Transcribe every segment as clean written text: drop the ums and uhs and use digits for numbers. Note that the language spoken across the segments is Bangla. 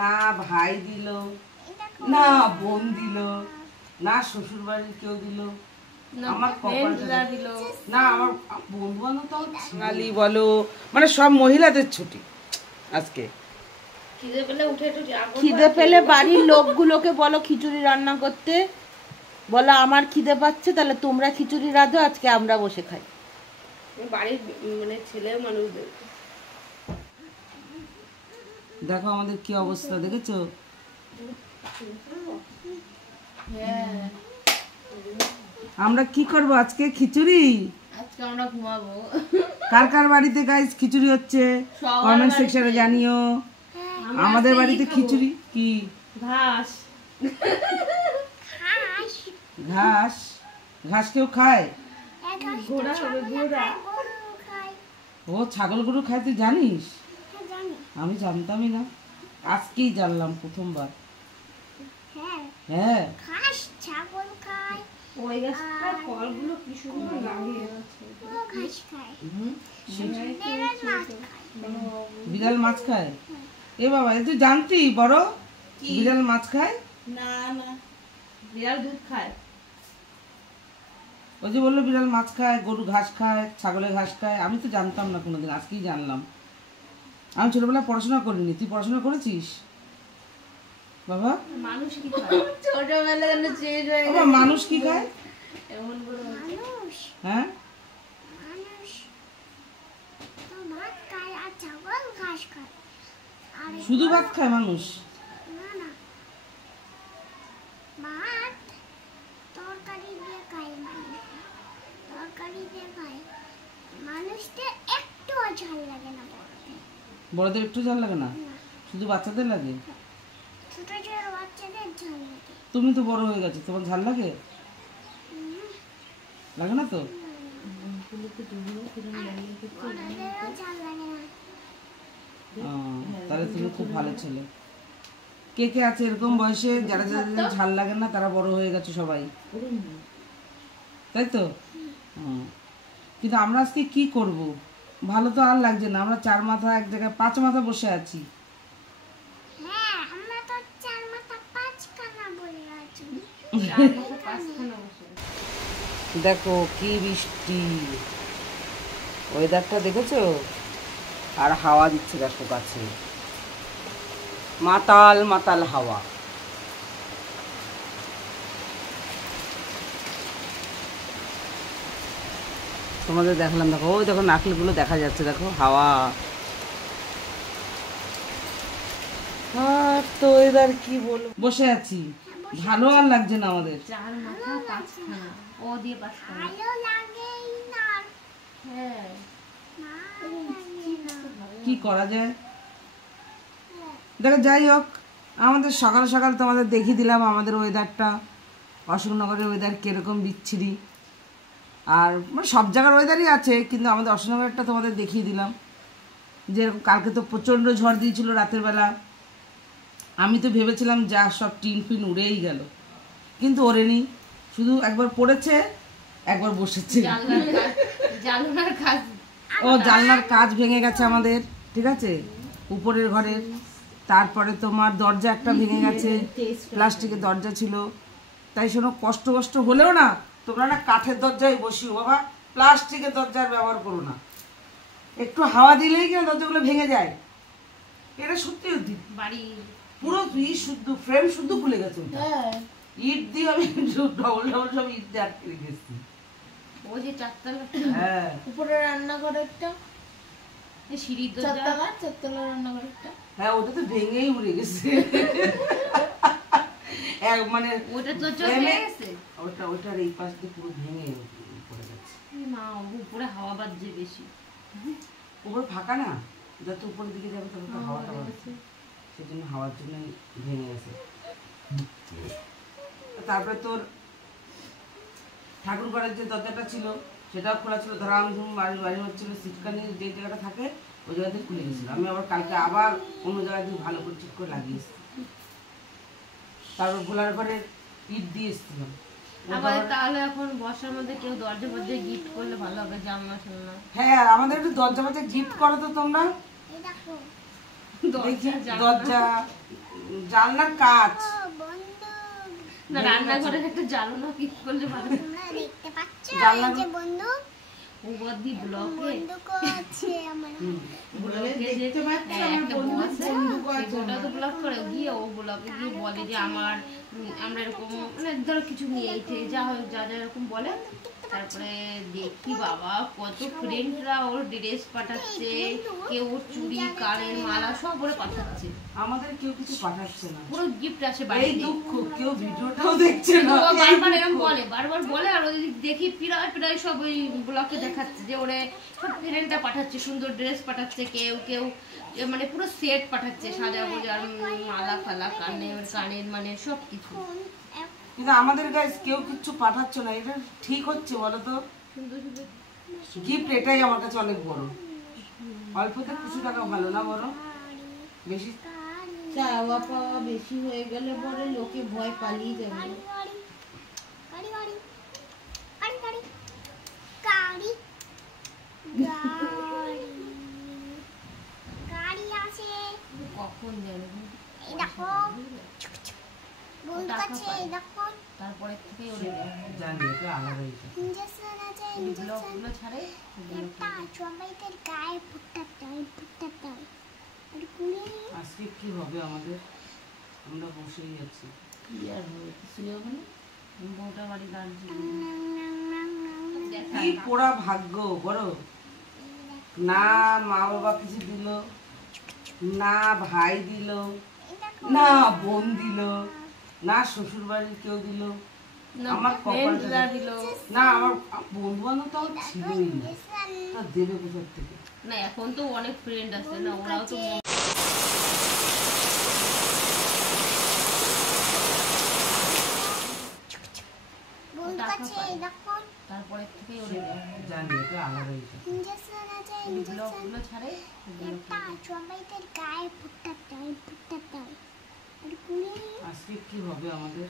না ভাই দিল, না বোন দিল, না শ্বশুর বাড়ির কেউ দিল, আমার কপালটা দিল না। আমার বন্ধু বান্ধব তো বাঙালি বলো, মানে সব মহিলাদের ছুটি আজকে। খিদে পেলে বাড়ির লোকগুলোকে বলো খিচুড়ি রান্না করতে, বলো আমার খিদে পাচ্ছে, তাহলে তোমরা খিচুড়ি রাঁধো, আজকে আমরা বসে খাই। বাড়ির মানে ছেলে মানুষদের দেখো আমাদের কি অবস্থা, দেখেছো? আমরা কি করব আজকে? খিচুড়ি। আজকে আমরা ঘুমাবো। কার কার বাড়িতে গাইস খিচুড়ি হচ্ছে কমেন্ট সেকশনে জানিও। আমাদের বাড়িতে খিচুড়ি কি ঘাস। ঘাস? ঘাস কেউ খায়? ঘোড়া হবে, ঘোড়া। ও ছাগল গরু খায়, তুই জানিস? আমি জানতামই না, আজকেই জানলাম প্রথমবার। হ্যাঁ ছাগল খায়। ওই গাছটার ফলগুলো কি সুন্দর লাগে। ঘাস খায়। বিড়াল মাছ খায়? এ বাবা, এ তুই জানতি বড় বিড়াল মাছ খায়? না না, বিড়াল দুধ খায়। ওই যে বললো বিড়াল মাছ খায়, গরু ঘাস খায়, ছাগলে ঘাস খায়। আমি তো জানতাম না কোনোদিন, আজকেই জানলাম। আমি ছোটবেলায় পড়াশোনা করিনি, তুই পড়াশোনা করেছিস বাবা? মানুষ কি খায়? ছোটবেলায় চেঞ্জ হয়ে বাবা মানুষ কি খায়? এমন করে হ্যাঁ মানুষ তো ভাত খায় আর ছাগল ঘাস খায়। আর শুধু ভাত খায় মানুষ? না না, ভাত তরকারি দিয়ে খায় মানুষ, তরকারি দিয়ে খায়। মানুষদের একটু ঝাল লাগে না, বড়দের একটু ঝাল লাগে না, শুধু বাচ্চাদের লাগে? ছোট ছোট বাচ্চাদের ঝাল লাগে। তুমি তো বড় হয়ে গেছো, তোমার ঝাল লাগে? লাগে না তো? ওদেরও ঝাল লাগে না। তাহলে তুমি খুব ভালো ছেলে। কে কে আছে এরকম বয়সে যারা যাদের ঝাল লাগে না, তারা বড় হয়ে গেছে সবাই, তাই তো? কিন্তু আমরা আজকে কি করব, ভালো তো আর লাগছে না। আমরা 4 মাথা এক জায়গায় 5 মাথা বসে আছি। হ্যাঁ, আমরা তো 4 মাথা 5 খানা বলে আছি। দেখো কি বৃষ্টি, ওয়েদারটা দেখেছো? আর হাওয়া দিচ্ছে দেখো কাছে, মাতাল মাতাল হাওয়া। তোমাদের দেখালাম, দেখো ওই দেখো নারকেলগুলো দেখা যাচ্ছে, দেখো হাওয়া। আর তো ওয়েদার কি বলবো, বসে আছি, ভালো আর লাগছে না আমাদের। 4 মাথা 5 খানা, ও দিয়ে 5 খানা। ভালো লাগেই না। হ্যাঁ, কি করা যায়? দেখো যাই হোক, আমাদের সকাল সকাল তোমাদের দেখিয়ে দিলাম আমাদের ওয়েদারটা, অশোকনগরের ওয়েদার কীরকম বিচ্ছিরি। আর মানে সব জায়গার ওয়েদারই আছে, কিন্তু আমাদের অশোকনগরটা তোমাদের দেখিয়ে দিলাম। যেরকম কালকে তো প্রচণ্ড ঝড় দিয়েছিল রাতের বেলা, আমি তো ভেবেছিলাম যা সব টিন ফিন উড়েই গেল, কিন্তু ওড়েনি, শুধু একবার পড়েছে একবার বসেছে। ও জানলার কাজ ভেঙে গেছে আমাদের, ঠিক আছে, উপরের ঘরের। তারপরে তোমার দরজা একটা ভেঙে গেছে, প্লাস্টিকের দরজা ছিল। তাই শোনো, কষ্ট কষ্ট হলেও না, তোমরা না কাঠের দরজায় বসিও বাবা, প্লাস্টিকের দরজার ব্যবহার করো না। একটু হাওয়া দিলেই কেন দরজাগুলো ভেঙে যায়। এটা সত্যি সত্যি বাড়ি পুরো শুদ্ধ ফ্রেম শুদ্ধ খুলে গেছে। ইট দিয়ে আমি ডবল ডবল সব ইট দিয়ে আটকে রেখেছি। ওই যে 4 তলা, হ্যাঁ উপরে রান্নাঘরেরটা, এই সিঁড়ির দরজা, 4 তলা রান্নাঘরেরটা। হ্যাঁ, ওটা তো ভেঙেই উড়ে গেছে। মানে ওটা তো চলে গেছে, ওটার এই পাশ দিয়ে পুরো ভেঙে পড়ে গেছে। না উপরে হাওয়া বাজছে বেশি, উপরে ফাঁকা না, যত উপরের দিকে যাবে তত তো হাওয়াটা বাজছে, সেজন্য হাওয়ার জন্যই ভেঙে গেছে। তারপরে তোর ঠাকুর ঘরের যে দরজাটা ছিল সেটাও খোলা ছিল, ধরাম ধুম বাড়ি হচ্ছিল, সিটকানি যে জায়গাটা থাকে ওই জায়গাতে খুলে গেছিল। আমি আবার কালকে আবার অন্য জায়গায় দিয়ে ভালো করে ঠিক করে লাগিয়েছি। তারপর গোলার ঘরে ইট দিয়ে এসেছিলাম, আমাদের তাহলে এখন বর্ষার মধ্যে কেউ দরজা ফরজা গিফট করলে ভালো হবে, জানলা শুনলাম হ্যাঁ আমাদের একটু দরজা ফরজা গিফট করো তো তোমরা। এই দেখো দেখি দরজা জানলার কাচ। ও বন্ধু, না রান্নাঘরে একটা জানলা গিফট করলে ভালো হবে। তোমরা দেখতে পাচ্ছ জানলা- এই যে বন্ধু ও বদি ব্লকে বন্ধুক আছে আমার দেখতে পাচ্ছ আমার একটা বন্ধু আছে ওটা তো ব্লক করে গিয়ে ও ব্লকে গিয়ে বলে যে আমার আমরা এরকম মানে ধরো কিছু নিয়ে এসে যা হয় যা যা এরকম বলে। তারপরে দেখি বাবা কত ফ্রেন্ডরা ওর ড্রেস পাঠাচ্ছে, কেউ ওর চুড়ি কানের মালা সব ওরে পাঠাচ্ছে, আমাদের কেউ কিছু পাঠাচ্ছে না, পুরো গিফট আসে এই বাড়িতে। দুঃখ কেউ ভিডিওটাও দেখছে না। ও বারবার এরকম বলে, বারবার বলে, আর ওই দেখি প্রায় প্রায় সব ওই ব্লকে দেখাচ্ছে যে ওরে সব ফ্রেন্ডরা পাঠাচ্ছে, সুন্দর ড্রেস পাঠাচ্ছে, কেউ কেউ মানে পুরো সেট পাঠাচ্ছে, সাজা গোজার মালা ফালা কানের মানে সব কিছু কিন্তু আমাদের গাইস কেউ কিছু পাঠাচ্ছে না, এটা ঠিক হচ্ছে বলো তো? সুন্দর সুন্দর। গিফট এটাই আমার কাছে অনেক বড়। অল্পতে কিছু টাকা ভালো না বড়, বেশি চাওয়া পাওয়া বেশি হয়ে গেলে পরে লোকে ভয় পালিয়ে যাবে। গাড়ি গাড়ি গাড়ি গাড়ি গাড়ি গাড়ি গাড়ি আছে কখন জানি এই দেখো বন্ধু কাছে এই দেখো তারপরে থেকে ওরে জানি এটা আলাদা বিষয়। ইঞ্জেকশন আছে ইঞ্জেকশন ব্লগগুলো ছাড়ে একটা সবাইদের গায়ে ফুটাতে হয় আর কুড়ি আজকে কি হবে আমাদের? আমরা বসেই আছি। কি আর হবে, কিছু হবে না। বউটা বাড়ি দাঁড়িয়ে কি পোড়া ভাগ্য বড়, না মা বাবা কিছু দিল, না ভাই দিল, না বোন দিল, না শ্বশুর বাড়ির কেউ দিল, আমার কপালটা দিল না, আমার বন্ধু বান্ধব তো আমার ছিলই না, তা দেবে কোথার থেকে? না। এখন তো অনেক ফ্রেন্ড আছে না, ওরাও তো বন্ধু কাছে এই দেখো তারপরে থেকে ওরে জানি এটা আলাদা বিষয়। ইঞ্জেকশন আছে ইঞ্জেকশন ব্লগগুলো ছাড়ে একটা সবাইদের গায়ে ফুটাতে হয় আর কুড়ি আজকে কি হবে আমাদের?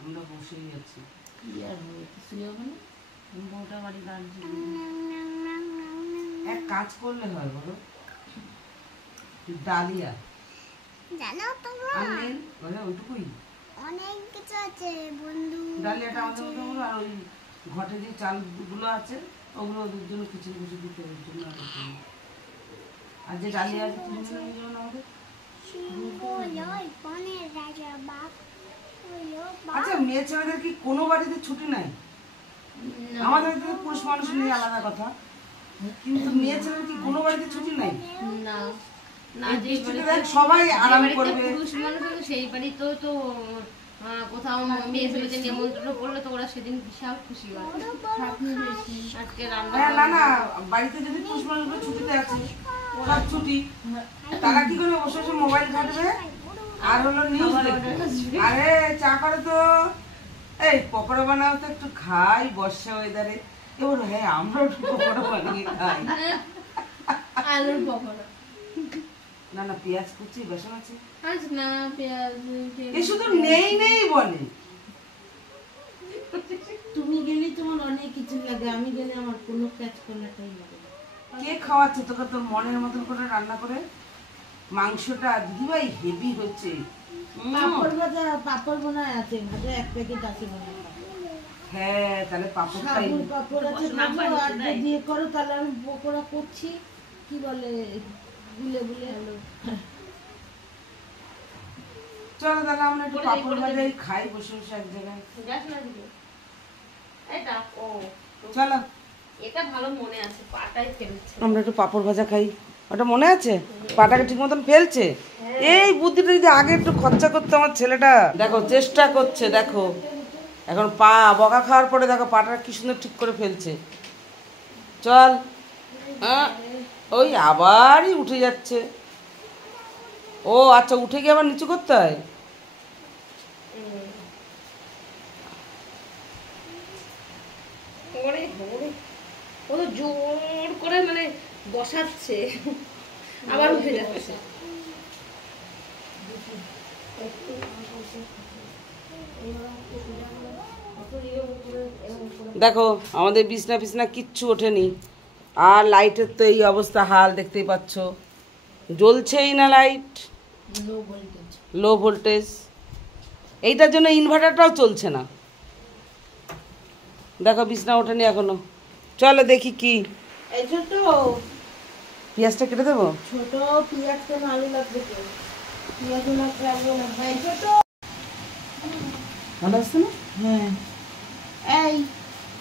আমরা বসেই আছি। কি আর হবে, কিছু হবে না। বউটা বাড়ি দাঁড়িয়ে এক কাজ করলে হয় বলো, ডালিয়া জানো তোমরা আনলেন মানে ওইটুকুই অনেক কিছু আছে বন্ধু ডালিয়াটা আমাদের মধ্যে হলো, আর ওই ঘটে যে চালগুলো আছে ওগুলো ওদের জন্য খিচুড়ি খুশি দিতে ওর জন্য আর ওর জন্য। আর যে ডালিয়া আছে তুমি নিয়ে যাও না আমাদের। ওই বনের রাজা বাপ হলো বাপ আচ্ছা মেয়ে ছেলেদের কি কোনো বাড়িতে ছুটি নাই? আমাদের বাড়িতে পুরুষ মানুষ নিয়ে আলাদা কথা, কিন্তু মেয়ে ছেলেদের কি কোনো বাড়িতে ছুটি নাই? না না, এই যে বৃষ্টিতে বাড়িতে দেখ সবাই আরাম বাড়িতে করবে। পুরুষ মানুষ আছে সেই বাড়িতেও তো কোথাও মেয়ে ছেলেদের নিমন্ত্রণ করলে তো ওরা সেদিন বিশাল খুশি হয়। আজকে রান্না হ্যাঁ না না, বাড়িতে যদি পুরুষ মানুষগুলো ছুটিতে আছে, সব ছুটি, তারা কি করে বসে বসে মোবাইল ঘাটবে আর হলো নিউজ দেখবে। আরে চা করে তো, এই পকোড়া বানাও তো একটু খাই বর্ষা ওয়েদারে। এবার হ্যাঁ আমরাও একটু পকোড়া বানিয়ে খাই। আলুর পকোড়া না না পেঁয়াজ কুচি বেসন আছে, আজ না পেঁয়াজ এ শুধু নেই নেই বলে। তুমি গেলে তোমার অনেক কিছু লাগে, আমি গেলে আমার কোনো কাজ করাটাই লাগে না। কে খাওয়াচ্ছে তোকে তোর মনের মতন করে রান্না করে? মাংসটা দিদিভাই হেভি হচ্ছে। পাপড় বোনায় আছে, ভাজা এক প্যাকেট আছে মনে হয়। হ্যাঁ তাহলে পাপড় খাই। সাবুর পাপড় আছে ভাজা, আর যদি ইয়ে করো তাহলে আমি পকোড়া করছি, কি বলে বুলে বুলে হলো। চলো তাহলে আমরা একটু পাপড় ভাজাই খাই বসে বসে এক জায়গায়। যাস না দিদি এটা ও চলো এটা ভালো মনে আছে, পাটাই ফেলছে। আমরা একটু পাপড় ভাজা খাই। ওটা মনে আছে? পাটাকে ঠিক মতন ফেলছে। এই বুদ্ধিটা যদি আগে একটু খরচা করতো আমার ছেলেটা। দেখো চেষ্টা করছে, দেখো এখন পা বকা খাওয়ার পরে দেখো পাটা কি সুন্দর ঠিক করে ফেলছে। চল ওই আবারই উঠে যাচ্ছে। ও আচ্ছা, উঠে গিয়ে আবার নিচু করতে হয়। ওরে ওরে ও তো জোর করে মানে বসাচ্ছে, আবার উঠে যাচ্ছে। দেখো আমাদের বিছনা ফিছনা কিচ্ছু ওঠেনি, আর লাইটের তো এই অবস্থা হাল দেখতেই পাচ্ছ, জ্বলছেই না লাইট, লো ভোল্টেজ। এইটার জন্য ইনভার্টারটাও চলছে না। দেখো বিছনা ওঠেনি এখনো। চলো দেখি কি। এই ছোট পেঁয়াজটা কেটে দেবো। ছোট পেঁয়াজ কেন আলু লাগবে তো? পেঁয়াজ লাগবে আলু লাগবে। এই ছোট ভালো আসছে না? হ্যাঁ, এই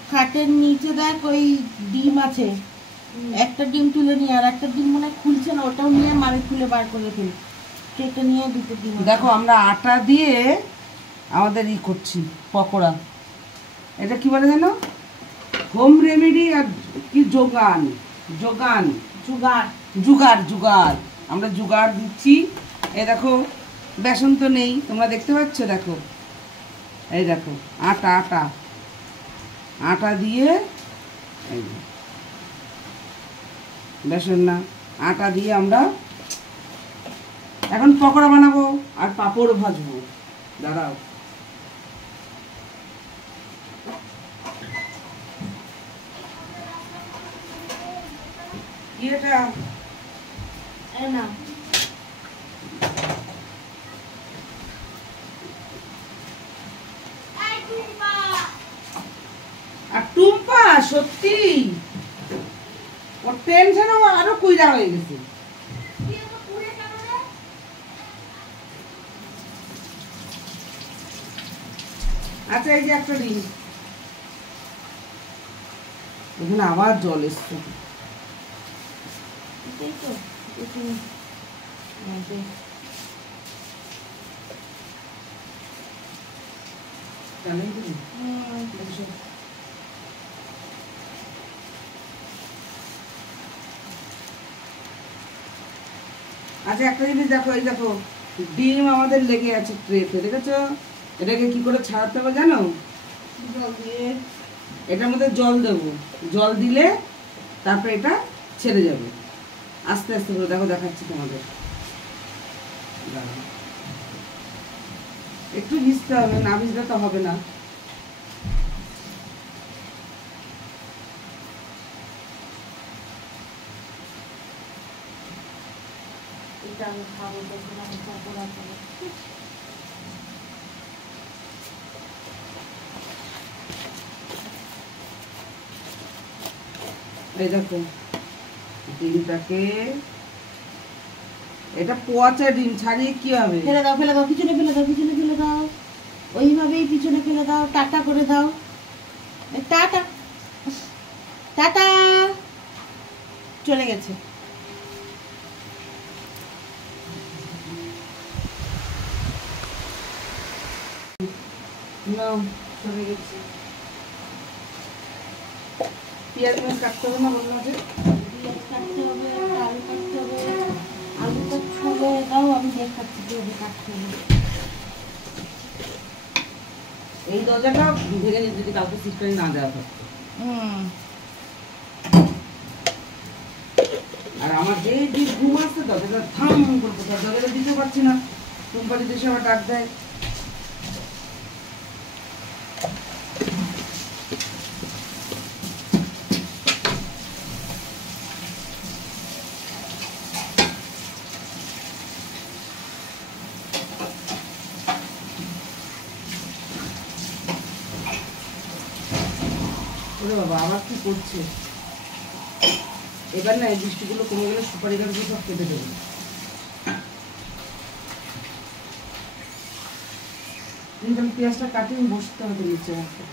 খাটের নিচে দেখ ওই ডিম আছে, একটা ডিম তুলে নিয়ে, আর একটা ডিম মনে হয় খুলছে না, ওটাও নিয়ে মারে খুলে বার করে ফেল, কেটে নিয়ে দুটো ডিম আছে। দেখো আমরা আটা দিয়ে আমাদের করছি পকোড়া। এটা কি বলে জানো? হোম রেমেডি আর কি যোগান, যোগান জুগার। জুগার জুগার। আমরা জুগার দিচ্ছি। এই দেখো বেসন তো নেই, তোমরা দেখতে পাচ্ছ, দেখো এই দেখো আটা আটা আটা দিয়ে, এই যে বেসন না, আটা দিয়ে আমরা এখন পকোড়া বানাবো আর পাঁপড় ভাজবো। দাঁড়াও, কি এটা? এই না আর টুম্পা সত্যি ওর টেনশনে ও আরো কুইরা হয়ে গেছে। আচ্ছা এই যে একটা ডিম, এখানে আবার জল এসছে। এটাই তো একটু জানেন তো? আচ্ছা একটা জিনিস দেখো, এই দেখো ডিম আমাদের লেগে আছে ট্রেতে, দেখেছো? এটাকে কি করে ছাড়াতে হবে জানো? এটার মধ্যে জল দেবো, জল দিলে তারপরে এটা ছেড়ে যাবে আস্তে আস্তে করে। দেখো দেখাচ্ছি তোমাদের, একটু ভিজতে হবে, না ভিজলে তো হবে না। এটা আমি খাবো, তখন আমি পকোড়া খাবো। এই দেখো ডিমটাকে, এটা পচা ডিম, ছাড়িয়ে কি হবে? ফেলে দাও, ফেলে দাও, পিছনে ফেলে দাও, পিছনে ফেলে দাও, ওইভাবেই পিছনে ফেলে দাও, টাটা করে দাও, টাটা টাটা, চলে গেছে। নাও, চলে গেছে। পেঁয়াজ মেয়াজ কাটতে হবে না বললাম যে? পেঁয়াজ কাটতে হবে, আলু কাটতে হবে, আলুটা ছুলে দাও, আমি দেখাচ্ছি কিভাবে কাটতে হবে। এই দরজাটা ভেঙে যেত যদি কাউকে সিস্টেমে না দেওয়া থাকতো। আর আমার যে যে ঘুম আসছে দরজাটা থাম করতে, দরজাটা দিতে পারছি না, টুম্পা দিতে এসে আবার ডাক দেয়। ওরে বাবা আবার কি করছে? এবার না এই বৃষ্টিগুলো কমে গেলে সুপারি গাছগুলো সব কেটে দেবে। কিন্তু আমি পেঁয়াজটা কাটিয়ে বসতে হবে নিচে রাখতে।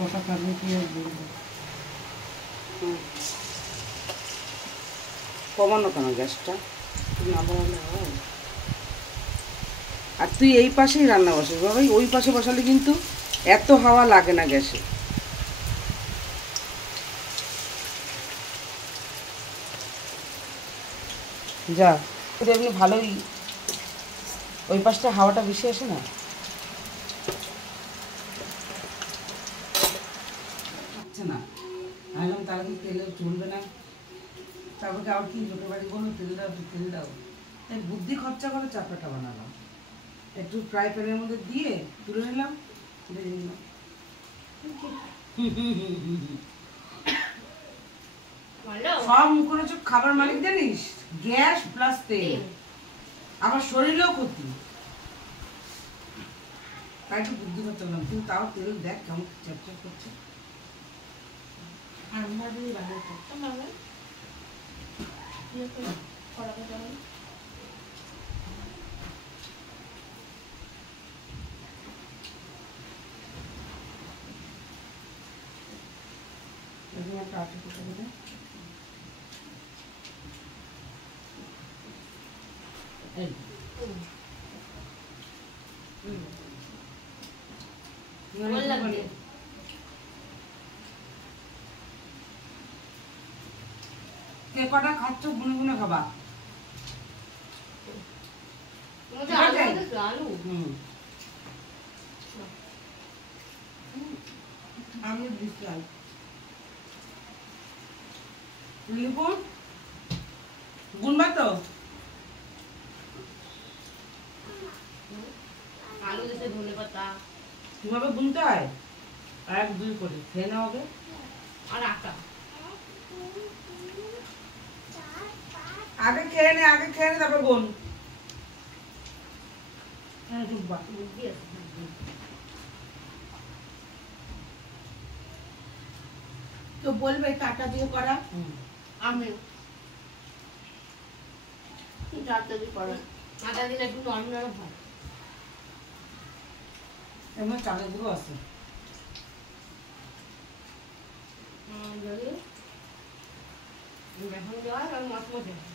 কটা কাটবে পেঁয়াজ বলবো। কমানো কেন গ্যাসটা? না বাড়ালে হয়। আর তুই এই পাশেই রান্না বসাস বাবা, ওই পাশে বসালে কিন্তু এত হাওয়া লাগে না গ্যাসে। যা এমনি ভালোই, ওই পাশটা হাওয়াটা বেশি আসে না। আনলাম তাহলে কি তেলে চলবে না, তারপরে আবার কি লোকের বাড়ি বললো তেল দাও তেল দাও, তাই বুদ্ধি খরচা করে চাপড়াটা বানালাম। একটু ফ্রাই প্যানের মধ্যে দিয়ে তুলে নিলাম, ভেজে নিলাম। ভালো সব মুখরোচক খাবার মালিক জানিস, গ্যাস প্লাস তেল, আবার শরীরেও ক্ষতি। তাই একটু বুদ্ধি খরচা করলাম, কিন্তু তাও তেল দেখ কেমন চ্যাপচ্যাপ করছে। আমরা যদি বানিয়ে করতাম আমরা কড়াতে যাবো। এরকম একটা আটা কোটা করে এই ভালো লাগছে। কে কটা খাচ্ছ গুনে গুনে খাবা। তোমাদের ঠিক আছে? আলু আছে তো, আলু আমি দিচ্ছি লিপুর গুনবা তো, আলু দিতে ধনে পাতা কিভাবে গুনতে হয়, 1 2 করে খেয়ে নেওয়া হবে। আর আটা। আগে খেয়ে নে তারপর গুন। হ্যাঁ ঢুকবা। বুদ্ধি আছে, বুদ্ধি। তো বলবে টাটা দিয়ে করা, আমি টাটা দিয়ে করা। আটা দিলে একটু নরম নরম হয়। এমন চালের গুঁড়ো আছে। যদি বেসন দেওয়া হয় তাহলে মচমচে হয়।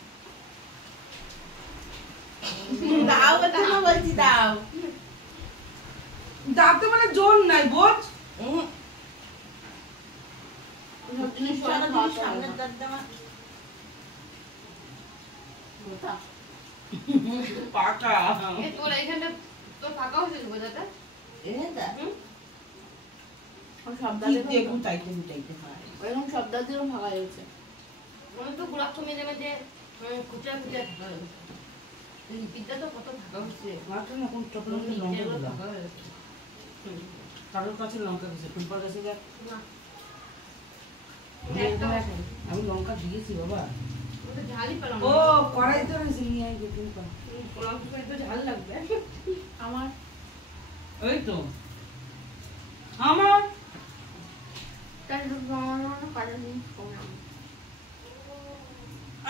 দাও কথা বলছি, দাও। দাঁতে মানে জোর নাই বোঝ। সামনের দাঁত দেওয়া পাকা। এ তোর এইখানটা তোর ফাঁকা হচ্ছে তো বোঝাতে? সব দাঁতে গুটাইতে গুটাইতে হয়, এরকম সব দাঁতেরও ফাঁকা হয়েছে। মনে তো গুড়াক্ষ মেজে মেজে খুচরা খুচরা থাকা হয়েছে। লিপিটা তো কত থাকা হচ্ছে। মাত্র না কোন চকলেট লঙ্কা লিপিটাগুলো দিলাম। থাকা হয়েছে। কারোর কাছে লঙ্কা গেছে, টুম্পার কাছে দেখ। না, আমি লঙ্কা দিয়েছি বাবা। ও তো ঝালই পেলাম ও কড়াই তো রয়েছে, নিয়ে আয় টুম্পা। লঙ্কা তো ঝাল লাগবে। আমার ওই তো আমার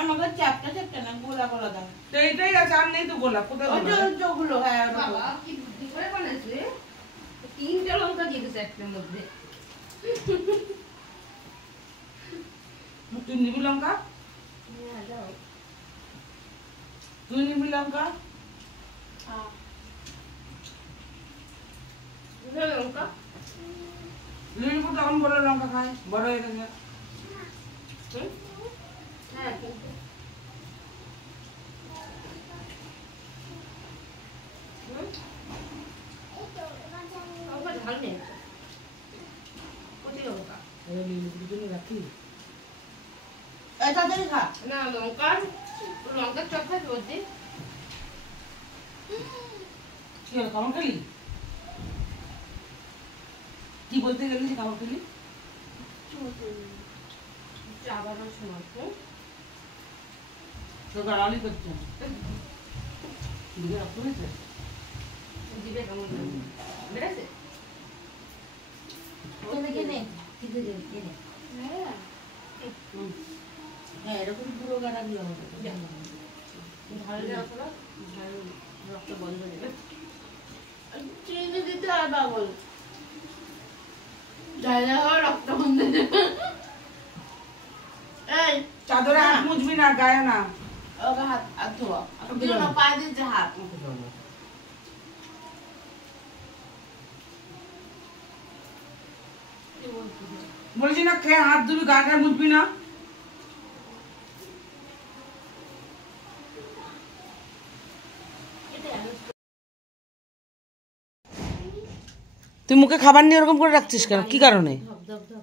আমাকে চ্যাপটা চ্যাপটা না গোলা গোলা দাও। তো এইটাই আছে, আর নেই তো গোলা। কোথায় ওই গোলা? যে ওগুলো, হ্যাঁ ওরকম। বাবা কি বুদ্ধি করে বানাইছে, 3টা লঙ্কা দিয়ে দিছে একটার মধ্যে। তুই নিবি লঙ্কা, তুই নিবি লঙ্কা। লঙ্কা লিপু তখন বলে লঙ্কা খায়, বড় হয়ে গেছে। হ্যাঁ কিন্তু লঙ্কা ঝাল নেই, কচি লঙ্কা। লিপুর জন্য রাখি। তাড়াতাড়ি খা। না লঙ্কার চপ খাই বলছি। কি হলো, কামড় খেলি? কি বলতে গেলি যে কামড় খেলি? চা বানানোর সময় তোর গালালি করছে, দিকে রক্ত হয়েছে। দিবে কেমন বেড়েছে। হ্যাঁ এরকম পুরো গাড়া দিয়ে হবে। ঝাল দেওয়া ছাড়া ঝাল রক্ত বন্ধ দেবে। চিনি দিতে হয় পাগল, ঝাল দেওয়া রক্ত বন্ধ দেবে। এই চাদরে হাত মুছবি না, গায়ে না। ওকে হাত হাত ধোয়া, দিও না পায়ে দিচ্ছে হাত। বলছি না খেয়ে হাত ধুবি, গা গায়ে মুছবি না। তুই মুখে খাবার নিয়ে এরকম করে রাখছিস কেন, কি কারণে? ধপ ধপ ধপ